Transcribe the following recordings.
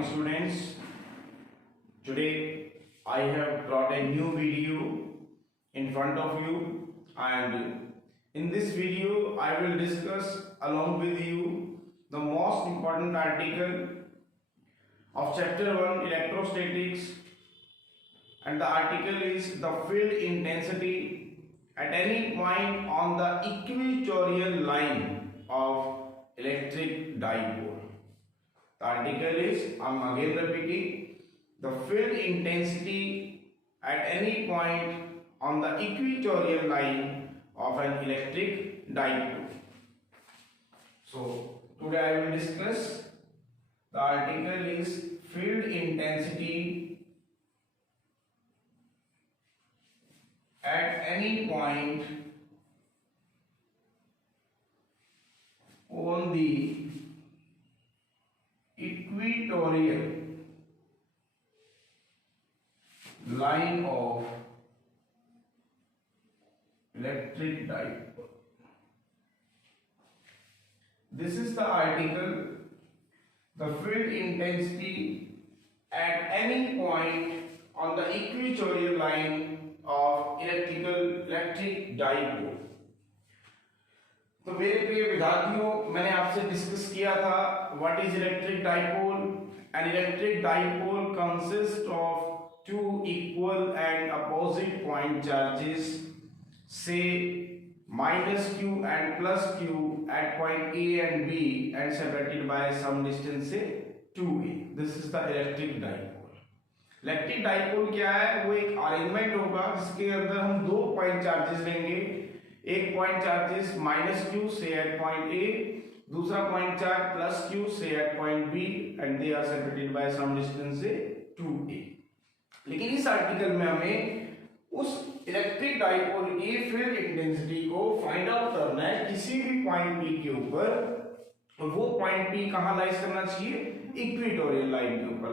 morning students. Today I have brought a new video in front of you, and in this video I will discuss along with you the most important article of chapter 1 electrostatics, and the article is the field intensity at any point on the equatorial line of electric dipole. The article is, I am again repeating, the field intensity at any point on the equatorial line of an electric dipole. So today I will discuss the article is field intensity at any point on the equatorial line of electric dipole. This is the article, the field intensity at any point on the equatorial line of electric dipole. तो मेरे प्रिय विद्यार्थियों, मैंने आपसे discuss किया था what is electric dipole. An electric dipole consist of two equal and opposite point charges से -q and +q at point A and B and separated by some distance से 2a. This is the electric dipole. Electric dipole क्या है? वो एक arrangement होगा जिसके अंदर हम दो पॉइंट चार्जेस लेंगे. एक पॉइंट चार्जेस -q से एट पॉइंट A, दूसरा पॉइंट चार्ज +q से at point B and they are separated by some distance से 2a. लेकिन इस आर्टिकल में हमें उस इलेक्ट्रिक डाइपोल की फील्ड इंटेंसिटी को फाइंड आउट करना है किसी भी पॉइंट P के ऊपर, और वो पॉइंट P कहां लाइज करना चाहिए? इक्वेटोरियल लाइन के ऊपर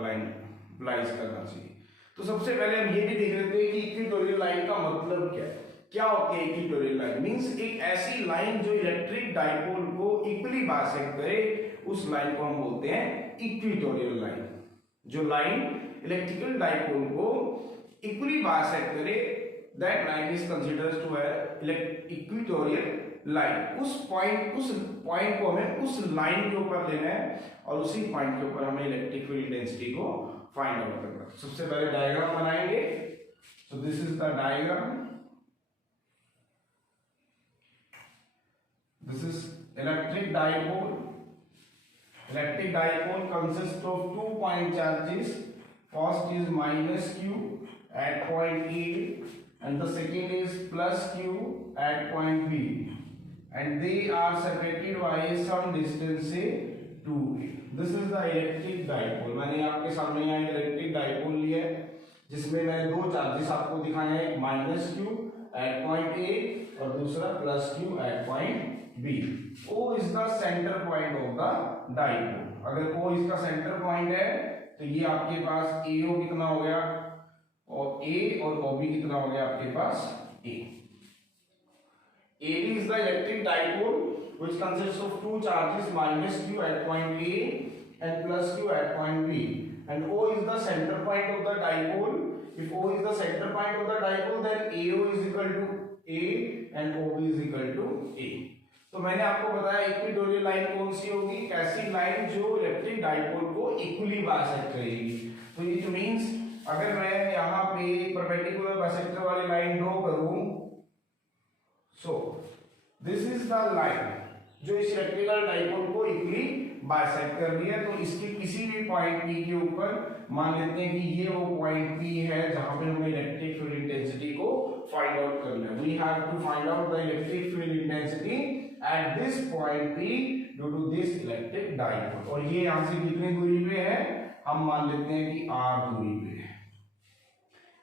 लाइज करना चाहिए. तो सबसे पहले हम ये भी देख लेते हैं कि इक्वेटोरियल लाइन का मतलब क्या है. क्या होती है इक्वेटोरियल लाइन? मींस एक ऐसी लाइन जो इलेक्ट्रिक डाइपोल को इक्वली बाइसेक्ट करे, उस लाइन को हम बोलते हैं इक्वेटोरियल लाइन. जो लाइन इलेक्ट्रिकल डाइपोल को इक्वली बाइसेक्ट करे, that line is considered to an equatorial line. उस पॉइंट को हमें उस लाइन के ऊपर लेना है और उसी पॉइंट के ऊपर हमें इलेक्ट्रिक फील्ड इंटेंसिटी को फाइंड आउट करना है. सबसे पहले डायग्राम बनाएंगे. सो this is the diagram. This is electric dipole. Electric dipole consists of two point charges. First is -q at point A and the second is +q at point B, and they are separated by some distance से 2a. This is the electric dipole. मैंने आपके सामने यहाँ electric dipole लिया है जिसमें मैंने दो चार्जेस आपको दिखाए हैं, -q at point A और दूसरा +q at point B. O is the center point of the dipole. अगर O इसका सेंटर पॉइंट है तो ये आपके पास AO कितना हो गया, और A और OB कितना हो गया आपके पास A. AB is the electric dipole which consists of two charges -q at point A and +q at point B, and O is the center point of the dipole. If O is the center point of the dipole, then AO is equal to A and OB is equal to A. तो मैंने आपको बताया equatorial line कौन सी होगी? ऐसी line जो electric dipole को equally bisect करेगी. तो इट मींस अगर मैं यहाँ पे परपेंडिकुलर बाइसेक्टर वाली लाइन ड्रॉ करूं, सो दिस इज द लाइन जो इस इलेक्ट्रिकल डाइपोल को इक्वली बाइसेक्ट कर रही है. तो इसके किसी भी पॉइंट P के ऊपर मान लेते हैं कि ये वो पॉइंट P है जहां पे हमें इलेक्ट्रिक फील्ड इंटेंसिटी को फाइंड आउट करना है. We have to find out the electric field intensity at this point P due to this electric dipole. और ये यहां से कितनी दूरी पे है? हम मान लेते हैं कि r दूरी पे है.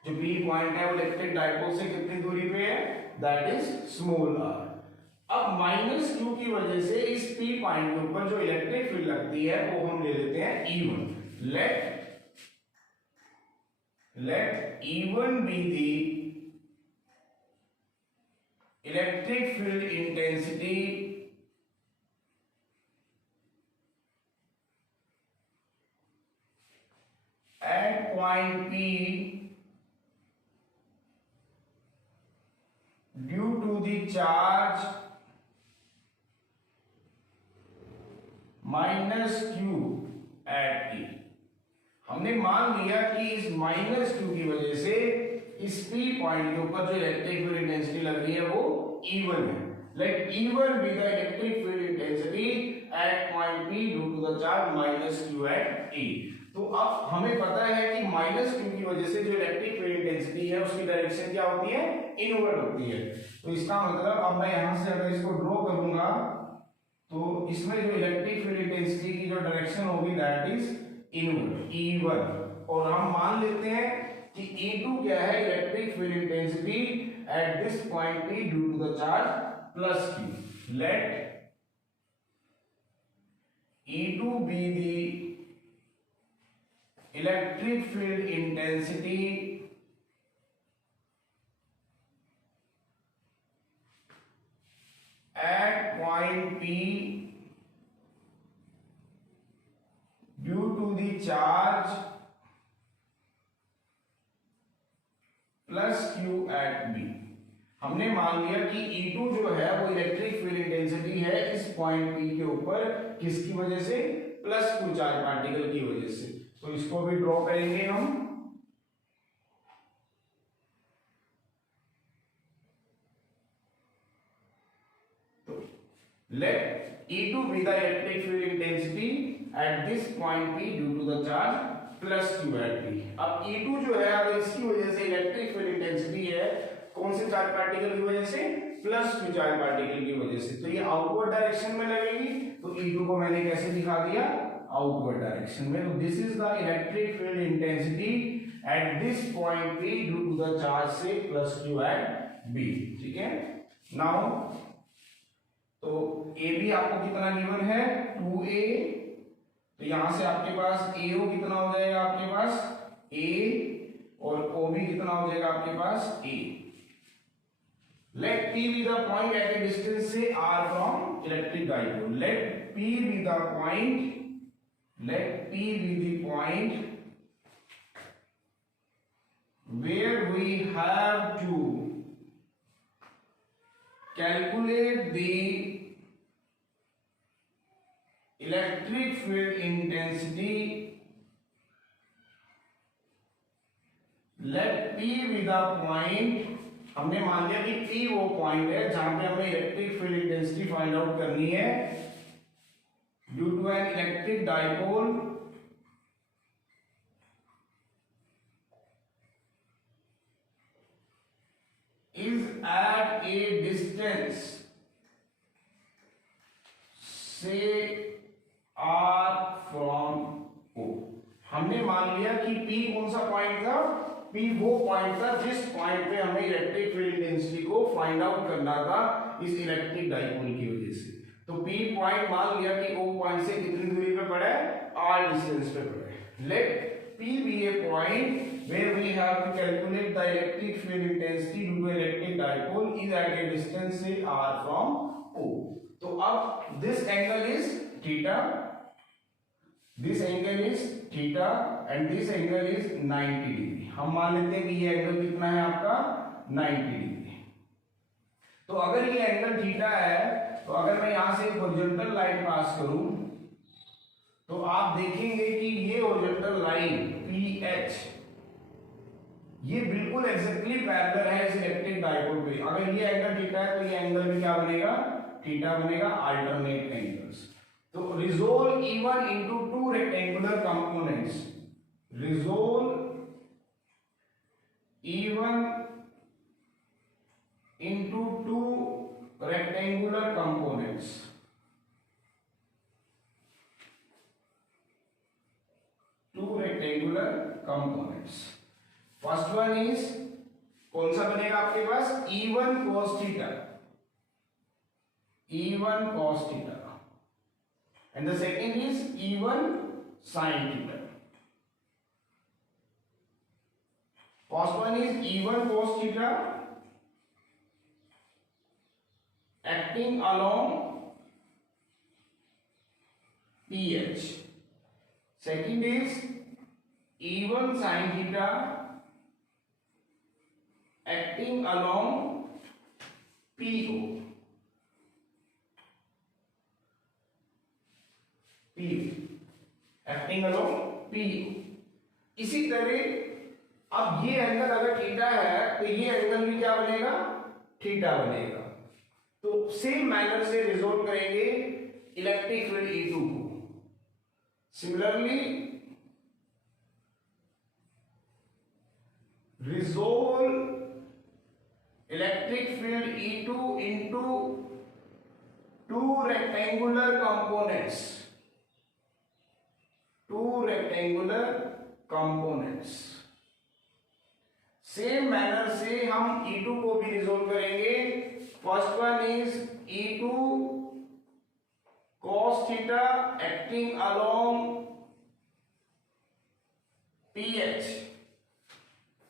जो P पॉइंट है वो इलेक्ट्रिक डाइपोल से कितनी दूरी पे है? That is small r. अब -q की वजह से इस P पॉइंट के ऊपर जो इलेक्ट्रिक फील्ड लगती है वो हम ले लेते हैं E1. let E1 be the electric field intensity point P due to the charge minus Q at P। हमने मान लिया कि इस माइनस Q की वजह से इस P पॉइंट के ऊपर जो इलेक्ट्रिक फील्ड इंटेंसिटी लग रही है वो E1 है। Let E1 be the electric field intensity at point P due to the charge minus Q at E। तो अब हमें पता है कि माइनस Q की वजह से जो इलेक्ट्रिक फील्ड इंटेंसिटी है उसकी डायरेक्शन क्या होती है, इनवर्ड होती है। तो इसका मतलब अब मैं यहां से अगर इसको ड्रॉ करूंगा तो इसमें जो इलेक्ट्रिक फील्ड इंटेंसिटी की जो डायरेक्शन होगी दैट इज इनवर्ड E1। और हम मान लेते हैं कि E2 क्या है, electric field intensity at this point P due to the charge plus Q। Let E2 be the electric field intensity at point P due to the charge plus Q at B। हमने मान लिया कि E2 जो है वो electric field intensity है इस point P के ऊपर, किसकी वजह से, प्लस Q चार्ज पार्टिकल की वजह से। तो इसको भी ड्रॉ करेंगे हम। तो late E2 be the electric field intensity at this point P due to the charge plus Q at P। अब E2 जो है अगर इसकी वजह से इलेक्ट्रिक फील्ड इंटेंसिटी है कौन से चार्ज पार्टिकल की वजह से, प्लस Q चार्ज पार्टिकल की वजह से, तो ये आउटवर्ड डायरेक्शन में लगेगी। तो E2 को मैंने कैसे दिखा दिया, आउटवर्ड डायरेक्शन में। तो this is the electric field intensity at this point P due to the charge से प्लस Q एट B। ठीक है, नाउ तो AB आपको कितना गिवन है, 2A। तो यहां से आपके पास AO कितना हो जाएगा, आपके पास A, और OB कितना हो जाएगा आपके पास A। Let P be the point at a distance say R from electric dipole। Let P be the point where we have to calculate the electric field intensity। Let P be the point, हमने मान लिया कि P वो point है जहां पे हमें electric field intensity find out करनी है due to an electric dipole is at a distance से R फ्रॉम O। हमने मान लिया कि P कौन सा पॉइंट था, P वो पॉइंट था जिस पॉइंट पे हमें इलेक्ट्रिक फील्ड इंटेंसिटी को फाइंड आउट करना था इस इलेक्ट्रिक डाइपोल की वजह से। तो P पॉइंट मान लिया कि O पॉइंट से कितनी दूरी पे पड़ा है, R डिस्टेंस पे पड़ा है। Let P be a point where we have to calculate the electric field intensity due to electric dipole is at a distance say R from O। तो अब this angle is theta, this angle is theta and this angle is 90 degree. हम मान लेते हैं कि ये angle कितना है आपका, 90 डिग्री। तो अगर ये एंगल थीटा है तो अगर मैं यहां से एक हॉरिजॉन्टल लाइन पास करूं तो आप देखेंगे कि ये हॉरिजॉन्टल लाइन PH ये बिल्कुल एग्जैक्टली पैरेलल है इस इलेक्ट्रिक डाइपोल पे। अगर ये एंगल थीटा है तो ये एंगल भी क्या बनेगा, थीटा बनेगा, अल्टरनेट एंगल्स। तो resolve E1 into two rectangular components, resolve E1 into two rectangular components। Two rectangular components। First one is कौन सा बनेगा आपके पास, E1 cos theta, E1 cos theta, and the second is E1 sin theta। First one is E1 cos theta acting along PH, second is E1 sin theta acting along PO, acting along PO। इसी तरह अब ये angle अगर theta है तो ये angle भी क्या बनेगा, थीटा बनेगा। तो सेम मैनर से रिजोल्व करेंगे इलेक्ट्रिक फील्ड E2 को। Similarly resolve electric field E2 into two rectangular components, same manner से हम E2 को भी रिजोल्व करेंगे। First one is E2 cos theta acting along PH।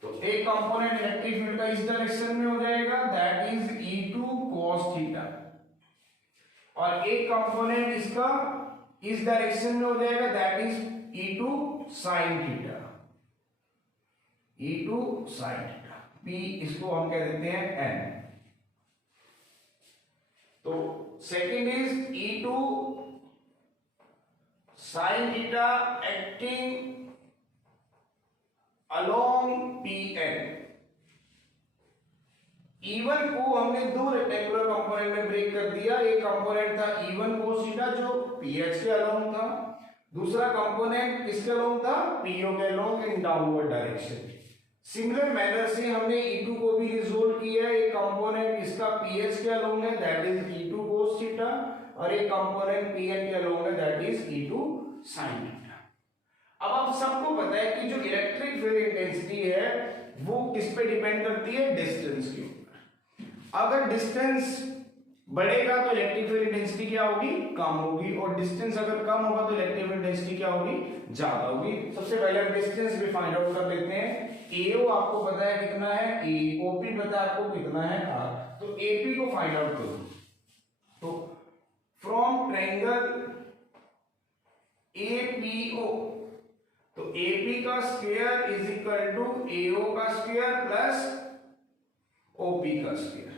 तो एक कंपोनेंट इलेक्ट्रिक फील्ड का इस डायरेक्शन में हो जाएगा, that is E2 cos theta, और एक कंपोनेंट इसका इस डायरेक्शन में हो जाएगा, that is E2 sin theta, E2 sin theta. P इसको हम कह देते हैं N। तो second is E2 sin theta acting along PN। E1 को हमने दो रेक्टेंगुलर कंपोनेंट में ब्रेक कर दिया। एक कंपोनेंट था E1 cos थीटा जो PH के अलोंग था, दूसरा कंपोनेंट किसके अलोंग था, PO के along in downward direction. Similar manner से हमने E2 को भी रिजोल्व किया। एक कंपोनेंट इसका PH के अलोंग है, that is E2 cos theta, और एक कंपोनेंट PN के अलोंग है, that is E2 sin theta. अब आप सबको पता है कि जो इलेक्ट्रिक फील्ड इंटेंसिटी है वो किस पे डिपेंड करती है, डिस्टेंस के ऊपर। अगर डिस्टेंस बढ़ेगा तो इलेक्ट्रिक फील्ड इंटेंसिटी क्या होगी, कम होगी, और डिस्टेंस अगर कम होगा तो इलेक्ट्रिक फील्ड इंटेंसिटी क्या होगी, ज्यादा होगी। सबसे पहले हम डिस्टेंस भी फाइंड आउट कर लेते हैं। AO आपको पता है कितना है, OP पता है आपको कितना है, R। तो AP को फाइंड आउट करो। तो फ्रॉम ट्रायंगल APO, तो AP का square is equal to AO का स्क्वायर प्लस OP का स्क्वायर।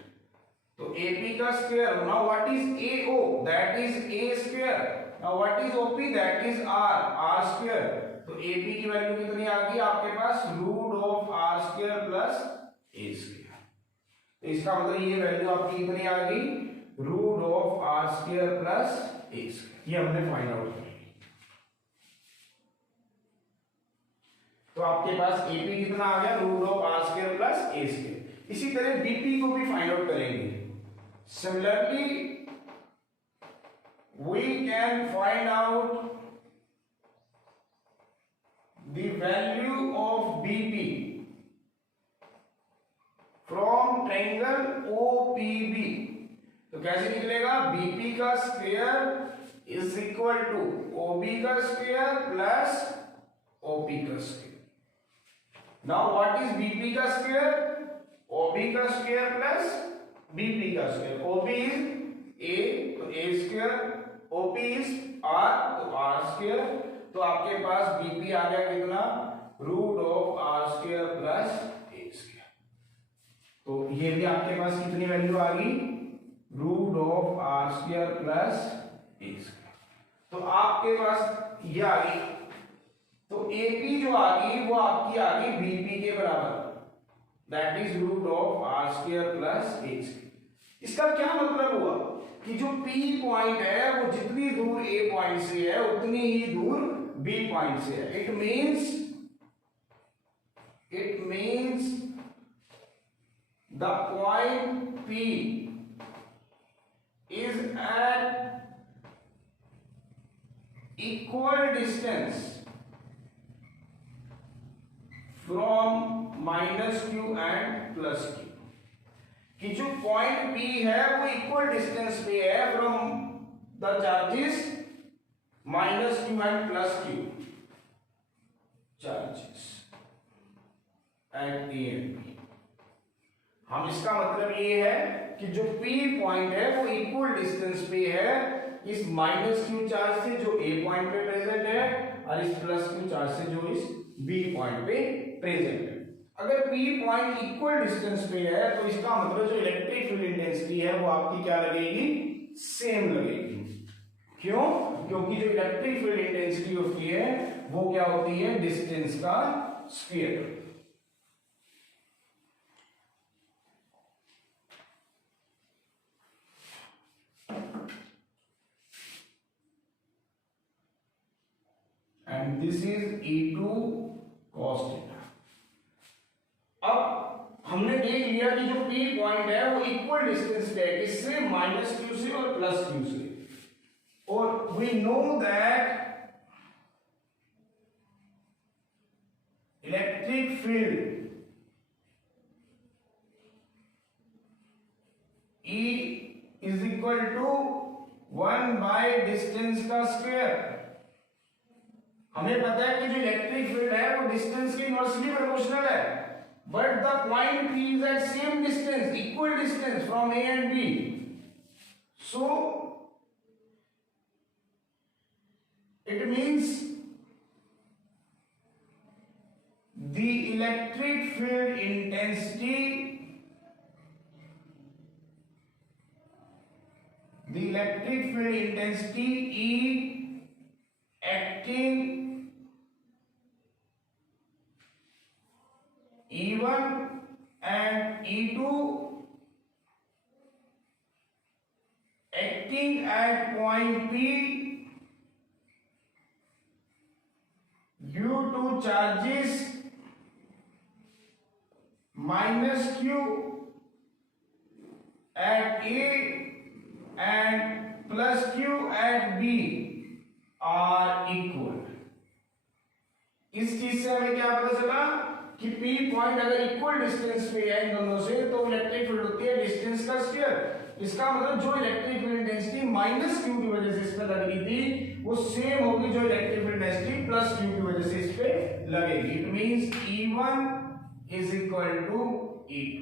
तो AP का square, now what is AO, that is A square. Now what is OP, that is R square. तो AP की value कितनी आ गई आपके पास, root of R square plus A square. तो इसका मतलब ये वैल्यू आपकी कितनी आ गई, root of R square plus A square. ये हमने फाइंड आउट किया। तो आपके पास AP कितना आ गया, root of R square plus A square. इसी तरह BP को भी फाइंड आउट करेंगे। Similarly, we can find out the value of BP from triangle OPB। तो कैसे निकलेगा, BP का square is equal to OB का स्क्वायर प्लस OP का square. Now what is BP का स्क्वायर, OB का स्क्वायर प्लस BP का square. OB is A, तो A square, OP is R, तो R स्क्वायर। तो आपके पास BP आ गया कितना, root of R square plus A square. तो ये भी आपके पास कितनी वैल्यू आ गई, root of R square plus A square. तो आपके पास ये आ गई। तो AP जो आ गई वो आपकी आ गई BP के बराबर, that is root of R square plus A square. इसका क्या मतलब हुआ कि जो P पॉइंट है वो जितनी दूर A पॉइंट से है उतनी ही दूर B पॉइंट से है। It means the point P is at equal distance from -q and +q, कि जो पॉइंट P है वो इक्वल डिस्टेंस पे है from the charges -q and +q charges at A and B। हम इसका मतलब ये है कि जो P पॉइंट है वो इक्वल डिस्टेंस पे है इस -q चार्ज से जो A पॉइंट पे प्रेजेंट है, और इस +q चार्ज से जो इस बी पॉइंट पे प्रेजेंट है। अगर P पॉइंट इक्वल डिस्टेंस पे है तो इसका मतलब जो इलेक्ट्रिक फील्ड इंटेंसिटी है वो आपकी क्या लगेगी, सेम लगेगी। क्यों? क्योंकि जो इलेक्ट्रिक फील्ड इंटेंसिटी होती है वो क्या होती है, डिस्टेंस का square. And this is E2 cos theta. अब हमने देख लिया कि जो P पॉइंट है वो इक्वल डिस्टेंस पे है, किससे, माइनस क्यू से और प्लस क्यू से। और we know that electric field E is equal to 1 by distance का स्क्वायर। हमें पता है कि जो इलेक्ट्रिक फील्ड है वो डिस्टेंस के इनवर्सली प्रोपोर्शनल है, but the point P is at same distance, equal distance from A and B. So it means the electric field intensity E acting E1 and E2 acting at point P due to charges minus Q at A and plus Q at B are equal। इस चीज से हमें क्या पता चला कि P point अगर equal distance पे है इन दोनों से तो इलेक्ट्रिक फील्ड होती है डिस्टेंस का स्क्वायर। इसका मतलब जो electric field intensity minus Q की वजह से इस पे लग रही थी वो सेम होगी जो electric field intensity plus Q की वजह से इस पे लगेगी। It means E1 is equal to E2।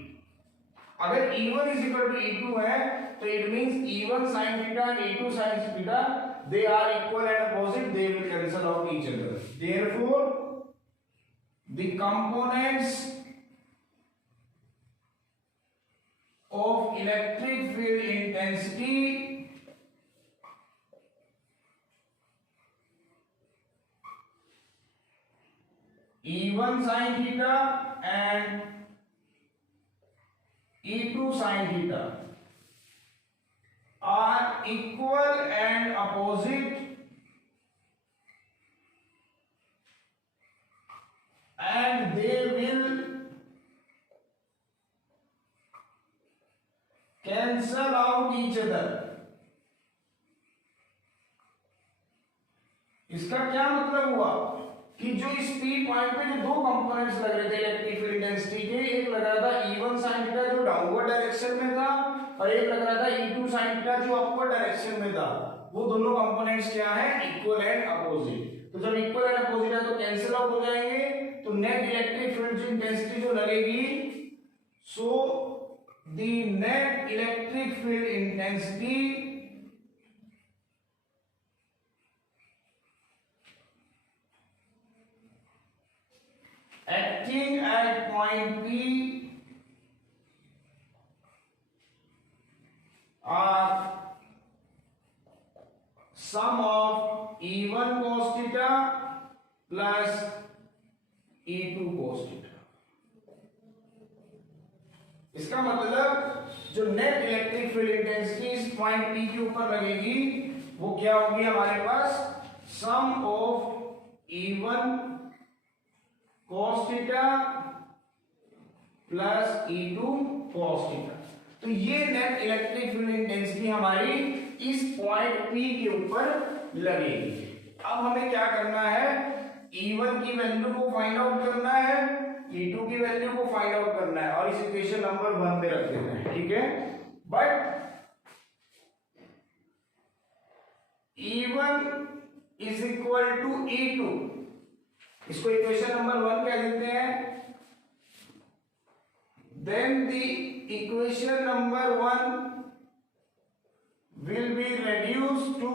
अगर E1 is equal to E2 है तो it means E1 sin theta and E2 sin theta they are equal and opposite, they will cancel out each other, therefore the components of electric field intensity E1 sin theta and E2 sin theta are equal and opposite and they will cancel out each other। इसका क्या मतलब हुआ कि जो इस P point पे जो दो कंपोनेंट्स लग रहे थे इलेक्ट्रिक फील्ड इंटेंसिटी के, एक लग रहा था E1 sin थीटा जो डाउनवर्ड डायरेक्शन में था और एक लग रहा था E2 sin थीटा जो अपवर्ड डायरेक्शन में था। वो दोनों कंपोनेंट्स क्या है, इक्वल एंड अपोजिट। तो जब इक्वल एंड अपोजिट है तो कैंसिल आउट हो जाएंगे, तो नेट इलेक्ट्रिक फील्ड इंटेंसिटी जो लगेगी, so the net electric field intensity acting at point P are sum of E1 cos theta plus E2 cos theta। इसका मतलब जो नेट इलेक्ट्रिक फील्ड इंटेंसिटी इस पॉइंट P के ऊपर लगेगी वो क्या होगी हमारे पास, sum of E1 cos theta plus E2 cos theta. तो ये नेट इलेक्ट्रिक फील्ड इंटेंसिटी हमारी इस पॉइंट P के ऊपर लगेगी। अब हमें क्या करना है, E1 की वैल्यू को फाइंड आउट करना है, E2 की वैल्यू को फाइंड आउट करना है और इस इक्वेशन नंबर 1 पे रख देना है, ठीक है। But E1 is equal to E2, इसको इक्वेशन नंबर 1 कह देते हैं। Then the equation number 1 will be reduced to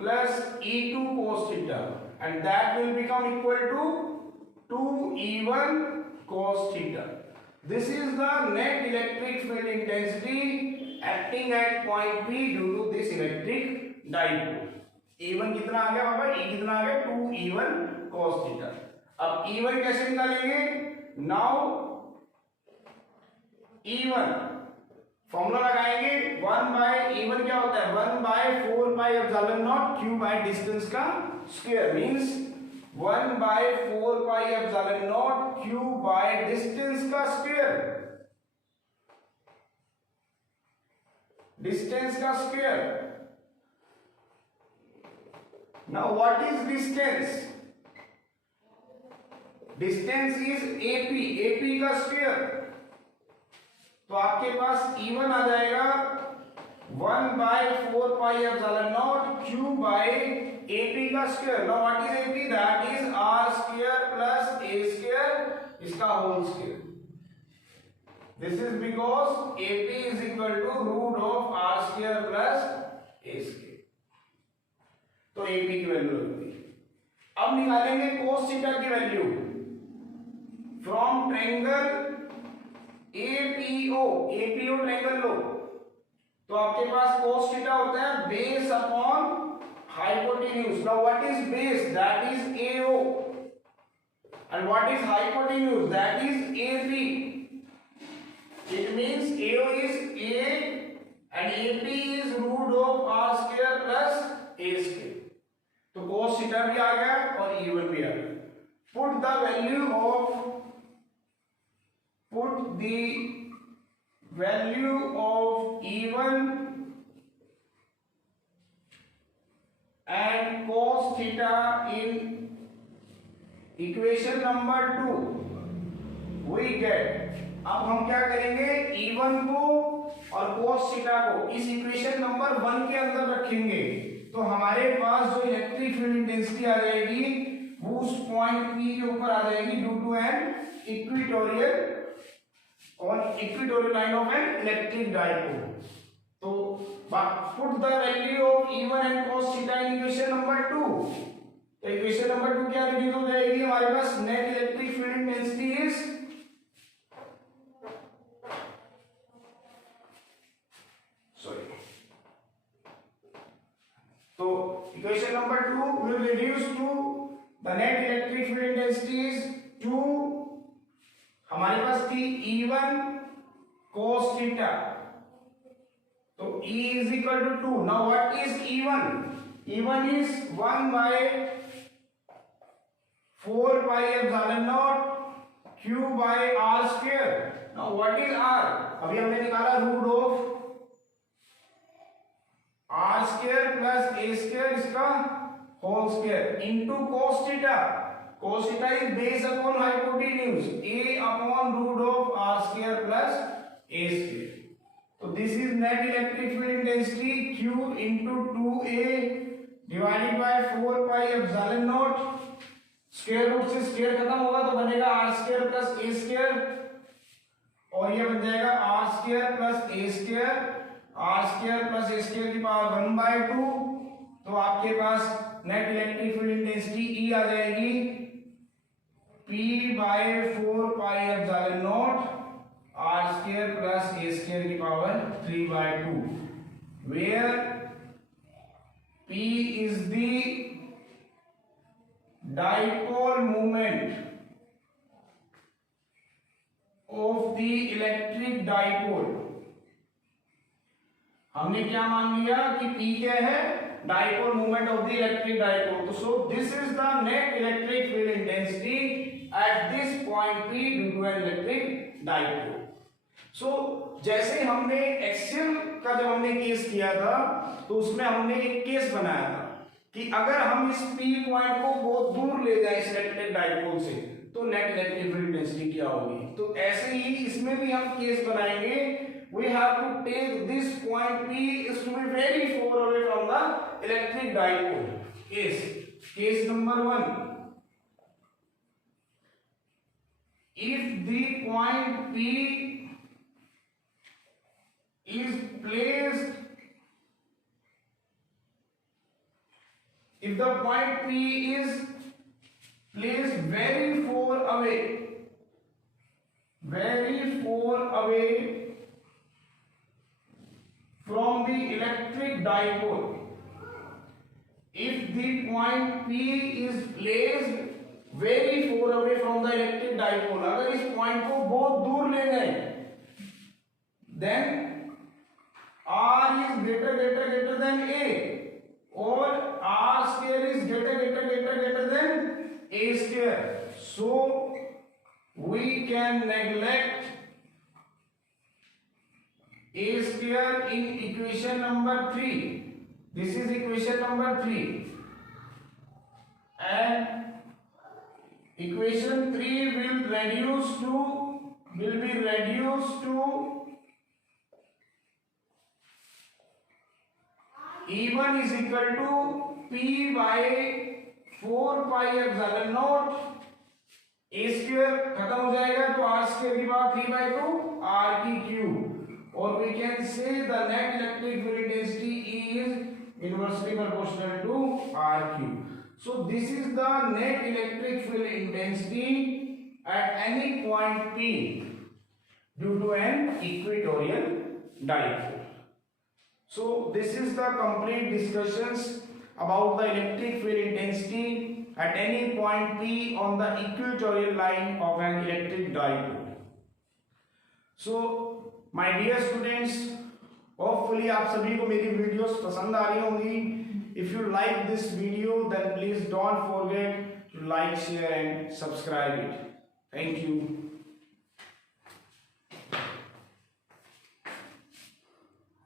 plus E2 cos theta, and that will become equal to 2E1 cos theta. This is the net electric field intensity acting at point P due to this electric dipole. E1 कितना आ गया बाबा? E कितना आ गया? 2E1 cos theta. अब E1 कैसे निकालेंगे? Now E1 formula लगाएंगे 1 बाय E1 क्या होता है? 1 by 4 pi epsilon naught q by distance का square, means 1 by 4 pi epsilon naught q by distance का स्क्वायर, डिस्टेंस का square. Now what is distance? Distance is AP, AP का square. तो आपके पास E1 आ जाएगा 1 by 4 pi epsilon naught q by AP का square. Now what is AP? That is r square plus a square, इसका whole square. This is because AP is equal to root of r square plus a square. तो AP की value लग गई. अब निकालेंगे cos theta की value from triangle APO. APO triangle लो तो आपके पास cos थीटा होता है base upon hypotenuse. Now what is base? That is AO, and what is hypotenuse? That is AP. It means AO is A and AP is root of r square plus a square. तो cos theta भी आ गया और E1 भी आ गया. Put the value of E1 and cos theta in equation number 2. we get, अब हम क्या करेंगे? E1 को और cos थीटा को इस इक्वेशन नंबर 1 के अंदर रखेंगे. तो हमारे पास जो इलेक्ट्रिक फील्ड इंटेंसिटी आ जाएगी वो उस पॉइंट P के ऊपर आ जाएगी due to an equatorial line of an electric dipole. तो put the value of E1 and cos theta in equation number 2. तो इक्वेशन नंबर 2 क्या रिड्यूस हो जाएगी? हमारे पास net electric field intensity is तो equation number 2 will reduce to the net electric field intensity is 2. हमारे पास थी E1 cos theta, तो E is equal to 2. now what is E1? E1 is 1 by 4 pi epsilon naught q by r square. now what is r? अभी हमने निकाला root of r square plus a square, इसका whole square into cos theta. cos theta is base upon hypotenuse, a upon root of r square plus a square. So this is net electric field intensity q into 2a divided by 4 pi epsilon naught. Square root से square खत्म होगा तो बनेगा r square plus a square, और ये बन जाएगा r square plus a square, r square plus a square की पावर 1/2. तो आपके पास net electric field intensity E आ जाएगी P by 4 pi epsilon naught r square plus a square की power 3/2, where P is the dipole moment of the electric dipole. हमने क्या मान लिया कि P क्या है? Dipole movement of the electric dipole. So this is the net electric field intensity at this point P due to an electric dipole. So जैसे हमने axial का जब हमने केस किया था तो उसमें हमने एक केस बनाया था कि अगर हम इस P पॉइंट को बहुत दूर ले जाएं इस इलेक्ट्रिक डाइपोल से तो नेट इलेक्ट्रिक फील्ड इंटेंसिटी क्या होगी. तो ऐसे ही इसमें भी हम केस बनाएंगे. We have to take this point P is to be very far away from the electric dipole. Case number 1. If the point P is placed if the point P is placed very far away from the electric dipole, if the point P is placed very far away from the electric dipole, अगर इस point को बहुत दूर ले गए, then R is greater than A, or R square is greater than A square. So we can neglect A square in equation number 3. This is equation number 3, and equation 3 will be reduced to E1 is equal to P by 4 pi epsilon naught. A square खत्म हो जाएगा तो R square की power 3/2 R की cube, or we can say the net electric field intensity E is inversely proportional to R cube. So this is the net electric field intensity at any point P due to an equatorial dipole. So this is the complete discussions about the electric field intensity at any point P on the equatorial line of an electric dipole. So my dear students, hopefully आप सभी को मेरी videos पसंद आ रही होंगी. If you like this video, then please don't forget to like, share and subscribe it. Thank you.